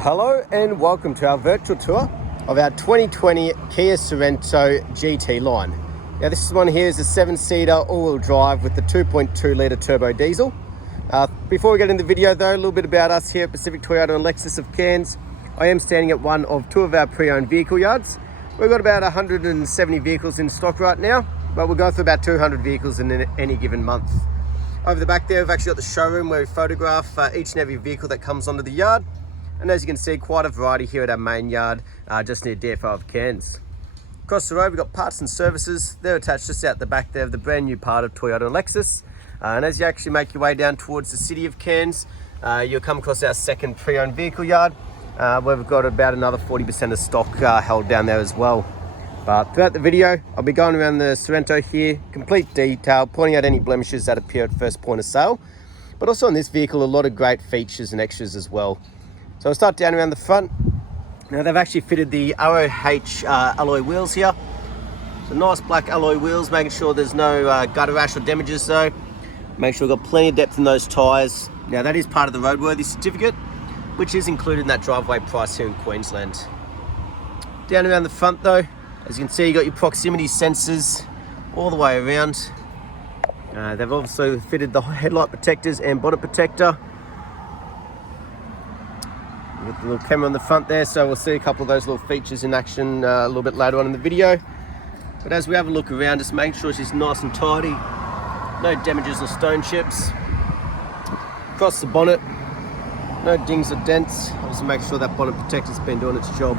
Hello and welcome to our virtual tour of our 2020 Kia Sorento GT-Line. Now this one here is a 7-seater all-wheel drive with the 2.2 litre turbo diesel. Before we get into the video though, a little bit about us here at Pacific Toyota and Lexus of Cairns. I am standing at one of two of our pre-owned vehicle yards. We've got about 170 vehicles in stock right now, but we'll go through about 200 vehicles in any given month. Over the back there, we've actually got the showroom where we photograph each and every vehicle that comes onto the yard. And as you can see, quite a variety here at our main yard, just near DFO of Cairns. Across the road, we've got parts and services. They're attached just out the back there of the brand new part of Toyota and Lexus. And as you actually make your way down towards the city of Cairns, you'll come across our second pre-owned vehicle yard, where we've got about another 40% of stock held down there as well. But throughout the video, I'll be going around the Sorento here, complete detail, pointing out any blemishes that appear at first point of sale. But also on this vehicle, a lot of great features and extras as well. So I'll start down around the front. Now they've actually fitted the ROH alloy wheels here. So nice black alloy wheels, making sure there's no gutter rash or damages though. Make sure we've got plenty of depth in those tyres. Now that is part of the roadworthy certificate, which is included in that driveway price here in Queensland. Down around the front though, as you can see, you've got your proximity sensors all the way around. They've also fitted the headlight protectors and bonnet protector. With the little camera on the front there, so we'll see a couple of those little features in action a little bit later on in the video. But as we have a look around, just make sure she's nice and tidy, no damages or stone chips. Across the bonnet, no dings or dents. Also make sure that bonnet protector's been doing its job.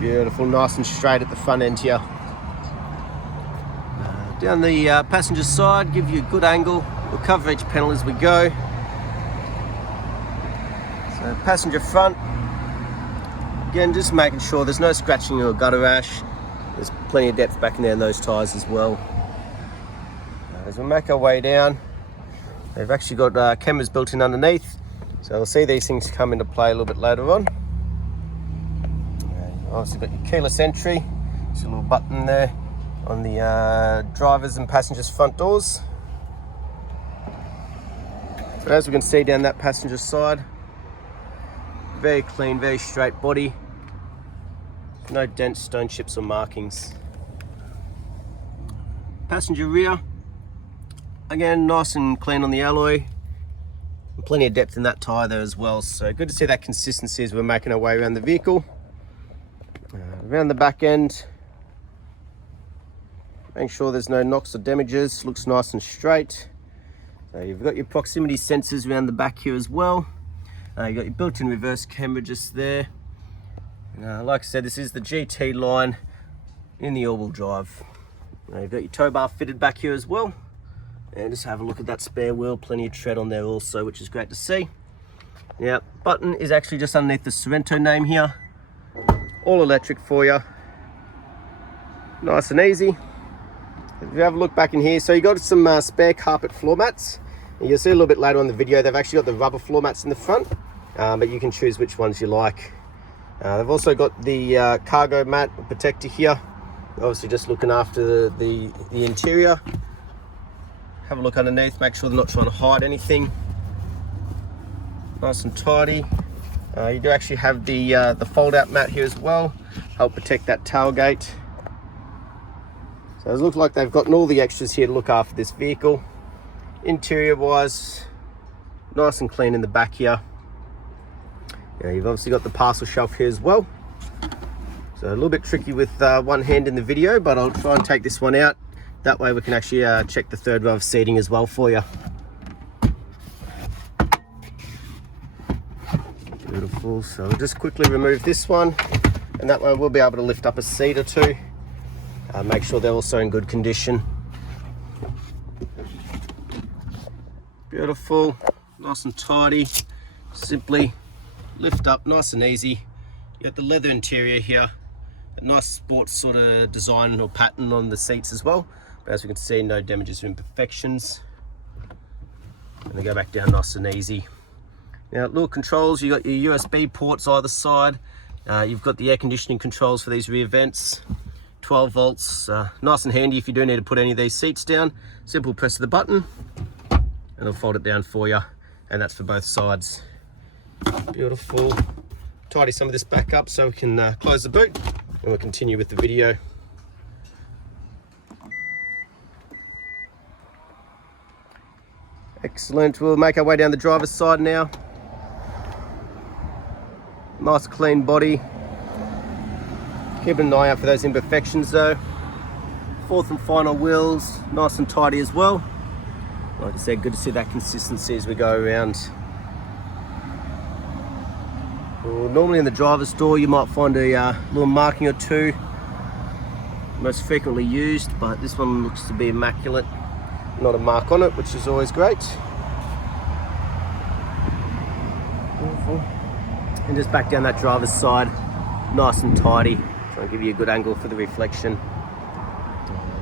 Beautiful, nice and straight at the front end here. Down the passenger side, give you a good angle. We'll cover each panel as we go. So passenger front, again just making sure there's no scratching or gutter rash. There's plenty of depth back in there in those tyres as well. As we make our way down, they've actually got cameras built in underneath, so we'll see these things come into play a little bit later on. You've also got your keyless entry, just a little button there on the drivers and passengers front doors. So as we can see down that passenger side, very clean, very straight body. No dents, stone chips or markings. Passenger rear, again nice and clean on the alloy. And plenty of depth in that tyre there as well. So good to see that consistency as we're making our way around the vehicle. Around the back end, make sure there's no knocks or damages. Looks nice and straight. So you've got your proximity sensors around the back here as well. You've got your built-in reverse camera just there. Like I said, this is the GT line in the all-wheel drive. You've got your tow bar fitted back here as well. And just have a look at that spare wheel, plenty of tread on there also, which is great to see. Now, button is actually just underneath the Sorento name here. All electric for you. Nice and easy. If you have a look back in here, so you got some spare carpet floor mats. And you'll see a little bit later on in the video, they've actually got the rubber floor mats in the front, but you can choose which ones you like. They've also got the cargo mat protector here, obviously just looking after the interior. Have a look underneath, make sure they're not trying to hide anything. Nice and tidy. You do actually have the fold out mat here as well, help protect that tailgate. So it looks like they've gotten all the extras here to look after this vehicle. Interior wise, nice and clean in the back here. You've obviously got the parcel shelf here as well. So a little bit tricky with one hand in the video, but I'll try and take this one out. That way we can actually check the third row of seating as well for you. Beautiful, so we'll just quickly remove this one, and that way we'll be able to lift up a seat or two. Make sure they're also in good condition. Beautiful, nice and tidy. Simply lift up, nice and easy. You got the leather interior here, a nice sports sort of design or pattern on the seats as well. But as we can see, no damages or imperfections. And they go back down nice and easy. Now, little controls, you got your USB ports either side. You've got the air conditioning controls for these rear vents. 12 volts, nice and handy if you do need to put any of these seats down. Simple press of the button and it'll fold it down for you. and that's for both sides. Beautiful. Tidy some of this back up so we can close the boot, and we'll continue with the video. Excellent. We'll make our way down the driver's side now. Nice clean body. Keeping an eye out for those imperfections though. Fourth and final wheels, nice and tidy as well. Like I said, good to see that consistency as we go around. Well, normally in the driver's door you might find a little marking or two, most frequently used, but this one looks to be immaculate. Not a mark on it, which is always great. Beautiful. And just back down that driver's side, nice and tidy. Try and give you a good angle for the reflection.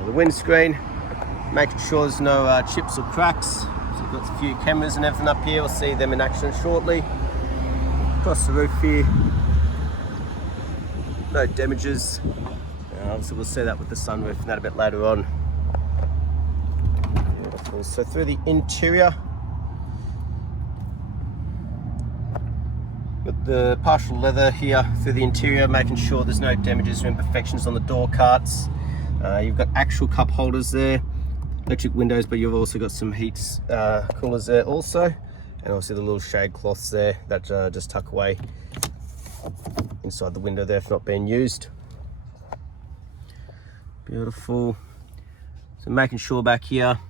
The windscreen, making sure there's no chips or cracks. So we've got a few cameras and everything up here. We'll see them in action shortly. Across the roof here, no damages. Obviously we'll see that with the sunroof and that a bit later on. Beautiful. So through the interior, with the partial leather here through the interior, making sure there's no damages or imperfections on the door carts. You've got actual cup holders there, electric windows, but you've also got some heat coolers there also, and also the little shade cloths there that just tuck away inside the window there if not being used. Beautiful. So making sure back here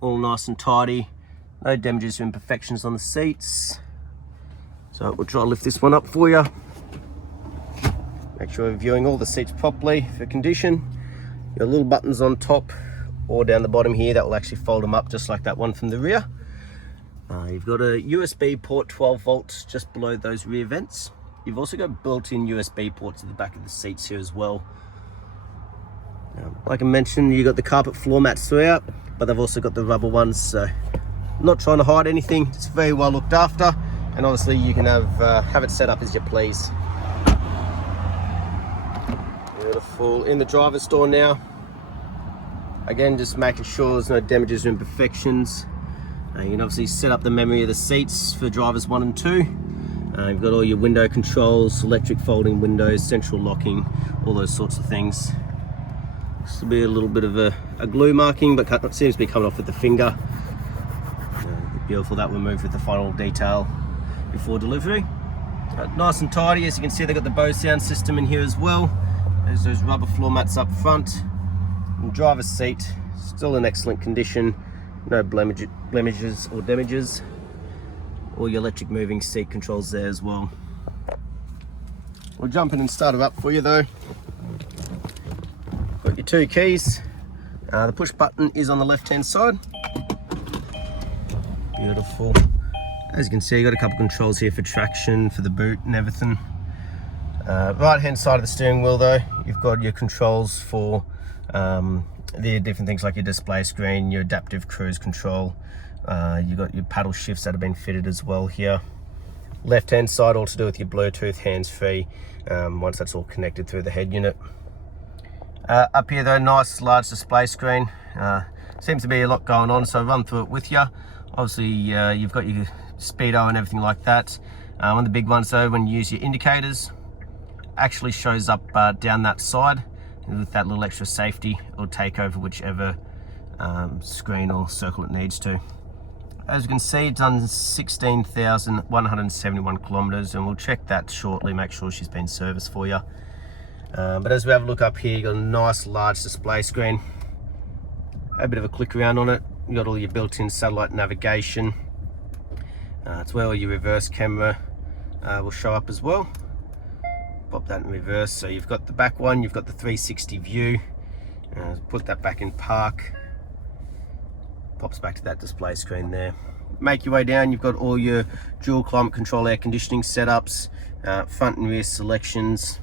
all nice and tidy, no damages or imperfections on the seats. So we'll try to lift this one up for you. Make sure we're viewing all the seats properly for condition. Your little buttons on top or down the bottom here that will actually fold them up just like that one from the rear. You've got a USB port 12 volts just below those rear vents. You've also got built-in USB ports at the back of the seats here as well. Like I mentioned, you've got the carpet floor mats throughout, but they've also got the rubber ones, so I'm not trying to hide anything. It's very well looked after, and obviously you can have it set up as you please. Beautiful. In the driver's door now, again just making sure there's no damages or imperfections. You can obviously set up the memory of the seats for drivers 1 and 2. You've got all your window controls, electric folding windows, central locking, all those sorts of things. This will be a little bit of a glue marking, but it seems to be coming off with the finger. Beautiful, that removed with the final detail before delivery. Nice and tidy. As you can see, they've got the Bose sound system in here as well. There's those rubber floor mats up front. And driver's seat, still in excellent condition. No blemishes or damages. All your electric moving seat controls there as well. We'll jump in and start it up for you though. Got your 2 keys. The push button is on the left hand side. Beautiful. As you can see, you've got a couple of controls here for traction, for the boot and everything. Right hand side of the steering wheel though, you've got your controls for the different things like your display screen, your adaptive cruise control. You've got your paddle shifts that have been fitted as well here. Left hand side all to do with your Bluetooth hands-free, once that's all connected through the head unit. Up here though, nice large display screen. Seems to be a lot going on, so I'll run through it with you. Obviously you've got your speedo and everything like that. One of the big ones though, when you use your indicators, actually shows up down that side. And with that little extra safety, it'll take over whichever screen or circle it needs to. As you can see, it's done 16,171 kilometers, and we'll check that shortly, make sure she's been serviced for you. But as we have a look up here, you've got a nice large display screen. A bit of a click around on it. You've got all your built-in satellite navigation. It's where all your reverse camera will show up as well. Pop that in reverse. So you've got the back one, you've got the 360 view. Put that back in park. Pops back to that display screen there. Make your way down, you've got all your dual climate control air conditioning setups, front and rear selections.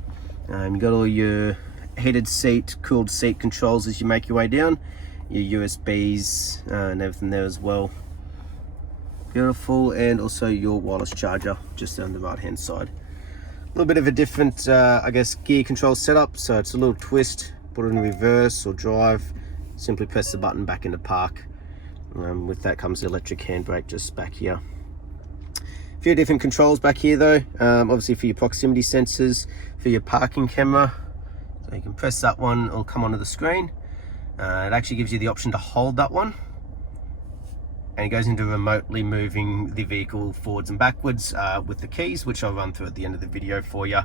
You've got all your heated seat, cooled seat controls as you make your way down. Your USBs and everything there as well. Beautiful, and also your wireless charger just down the right hand side. A little bit of a different, I guess, gear control setup. So it's a little twist, put it in reverse or drive, simply press the button back into park. With that comes the electric handbrake just back here. few different controls back here though, obviously for your proximity sensors, for your parking camera. So you can press that one, it'll come onto the screen. It actually gives you the option to hold that one. And it goes into remotely moving the vehicle forwards and backwards with the keys, which I'll run through at the end of the video for you.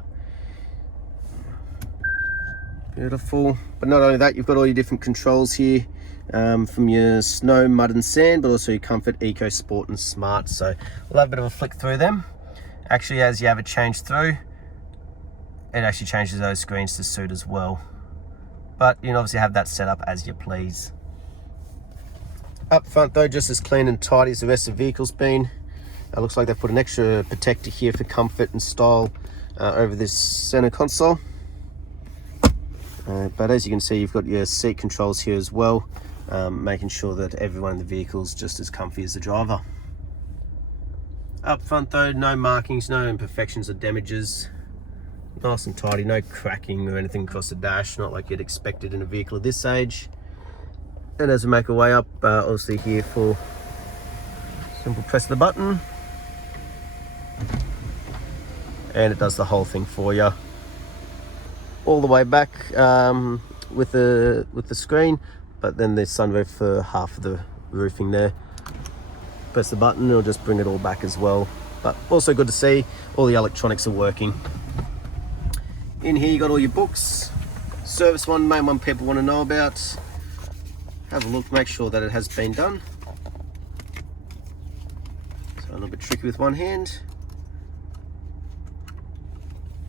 Beautiful. But not only that, you've got all your different controls here, from your snow, mud and sand, but also your comfort, eco, sport and smart. So we'll have a bit of a flick through them. Actually, as you have it changed through, it actually changes those screens to suit as well. But you can obviously have that set up as you please. Up front though, just as clean and tidy as the rest of the vehicle's been. It looks like they've put an extra protector here for comfort and style over this center console. But as you can see, you've got your seat controls here as well, making sure that everyone in the vehicle is just as comfy as the driver. Up front though, no markings, no imperfections or damages. Nice and tidy, no cracking or anything across the dash, not like you'd expect it in a vehicle of this age. And as we make our way up, obviously here for simple press of the button, and it does the whole thing for you. All the way back with the screen, but then there's sunroof for half of the roofing there. Press the button, it'll just bring it all back as well. But also good to see all the electronics are working. In here you got all your books. Service one, main one people want to know about. Have a look, make sure that it has been done. So a little bit tricky with one hand.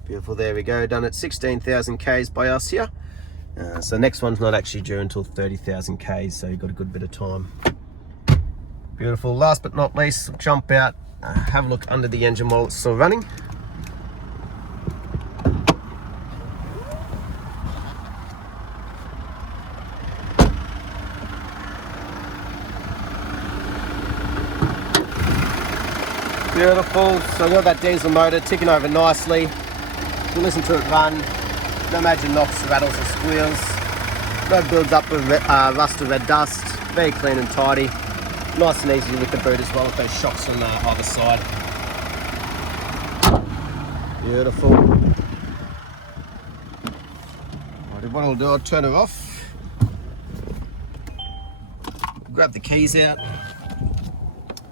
Beautiful, there we go, done at 16,000 Ks by us here. So next one's not actually due until 30,000 Ks, so you've got a good bit of time. Beautiful, last but not least, jump out, have a look under the engine while it's still running. Beautiful, so we've got that diesel motor ticking over nicely. You listen to it run, no major knocks, rattles or squeals, no builds up with rust or red dust, very clean and tidy, nice and easy with the boot as well with those shocks on either side. Beautiful. Right, what I'll do, I'll turn it off, grab the keys out,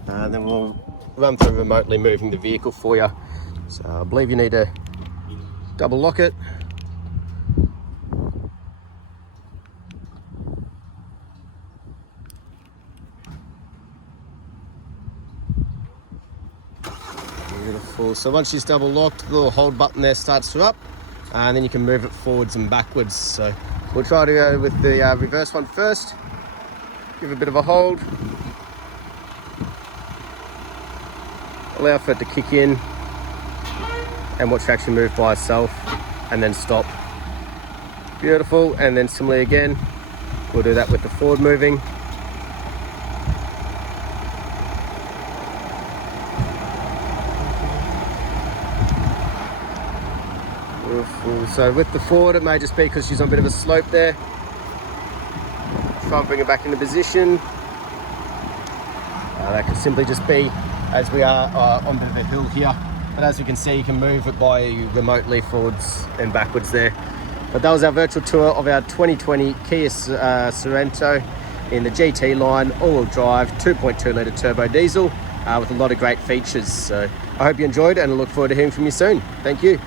and then we'll run through remotely moving the vehicle for you. So I believe you need to double lock it. Beautiful. So once she's double locked, the little hold button there starts her up, and then you can move it forwards and backwards. So we'll try to go with the reverse one first. Give it a bit of a hold. Allow for it to kick in and watch it actually move by itself and then stop. Beautiful, and then similarly again, we'll do that with the forward moving. Beautiful. So with the forward, it may just be because she's on a bit of a slope there. Try and bring her back into position. That could simply just be as we are on a bit of a hill here, but as you can see, you can move it by remotely forwards and backwards there. But that was our virtual tour of our 2020 Kia Sorento in the GT-Line, all-wheel drive, 2.2 litre turbo diesel with a lot of great features. So I hope you enjoyed, and I look forward to hearing from you soon. Thank you.